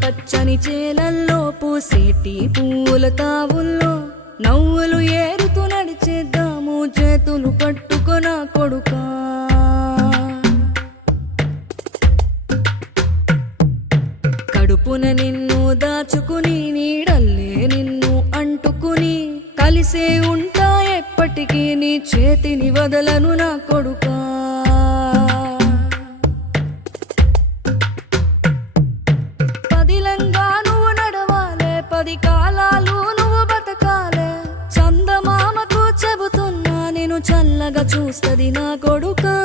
పచ్చని చేలల్లో పూసేటి పూల తావుల్లో నవ్వులు ఏరుతూ నడిచేద్దాము చేతులు పట్టుకొన కొడుకా. కడుపున నిన్ను దాచుకుని నీడల్లే నిన్ను అంటుకుని కలిసే ఉంటా ఎప్పటికీ నీ చేతిని వదలను నా కొడుకా. పదిలంగా నువ్వు నడవాలే, 10 కాలాలు నువ్వు బతకాలే. చందమామకు చెబుతున్నా నేను చల్లగా చూస్తది నా కొడుకా.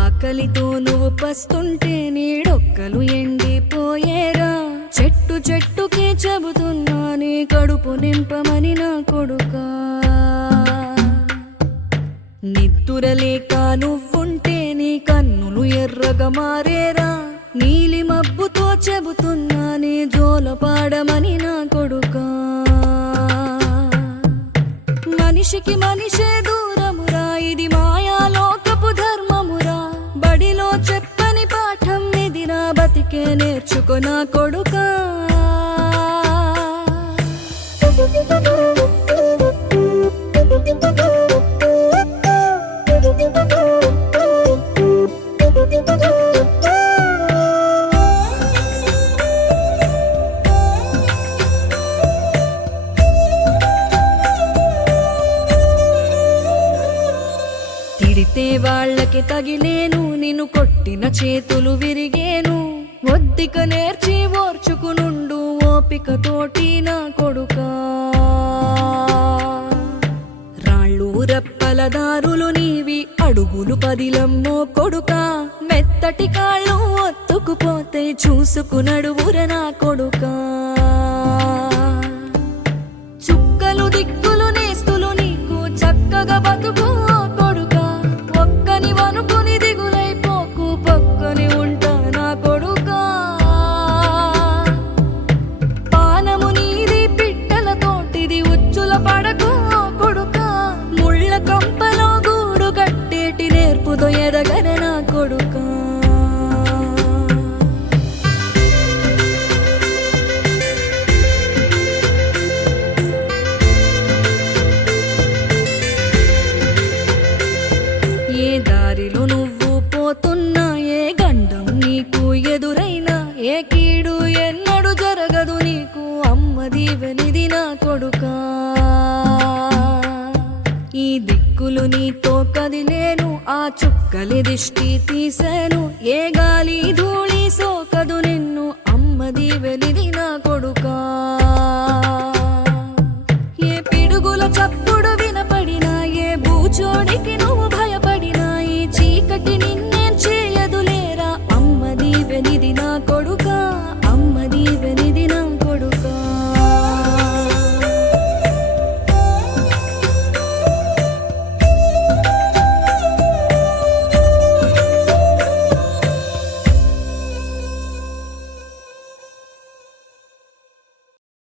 ఆకలితో నువ్వు పస్తుంటే నీడొక్కలు ఎండిపోయేరా. చెట్టు చెట్టుకే చెబుతున్నా నీ కడుపు నింపమని నా కొడుకా. నిద్దురలేక నువ్వుంటే నీ కన్నులు ఎర్రగా మారేరా. నీలి మబ్బుతో చెబుతున్నా నీ జోల పాడమని నా కొడుకా. మనిషికి మనిషే దూరమురా, ఇది మాయాలోకపు ధర్మమురా. బడిలో చెప్పని పాఠం ఇదిరా, బతికే నేర్చుకో నా కొడుకా. తిడితే వాళ్ళకి తగిలేను, నిన్ను కొట్టిన చేతులు విరిగేను. ఒద్దిక నేర్చి ఓర్చుకునుండు ఓపికతోటి నా కొడుకా. రాళ్ళు రప్పల దారులు నీవి, అడుగులు పదిలమ్మో కొడుకా. మెత్తటి కాళ్ళు ఒత్తుకుపోతే చూసుకునడువుర నా కొడుకా. చుక్కలు దిక్కులు నేస్తులు నీకు చక్కగా బతుకు కొడుకా. ఒక్కని వనుకుని దిగులైపోకు, పక్కని ఉంటా నా కొడుకా. పానము నీది పిట్టల తోటిది, ఉచ్చుల పడకు కొడుకా. ముళ్ళ కంపలో గూడు కట్టేటి నేర్పుతో ఎదగన నా కొడుకా. ఏ దారిలో నువ్వు పోతున్నా, ఏ గండం నీకు ఎదురైనా, ఏ కీడు ఎన్నడు జరగదు నీకు అమ్మ దీవెనిది నా కొడుకా. ఈ దిక్కులు నీతో కదిలేను, ఆ చుక్కలి దిష్టి తీసేను. ఏ గాలి ధూళి సోకదు నిన్ను అమ్మ దీవెనిది నా కొడుకా. ఏ పిడుగుల చప్పుడు వినపడినా, ఏ బూచోడికి నువ్వు భయపడినా, ఈ చీకటిని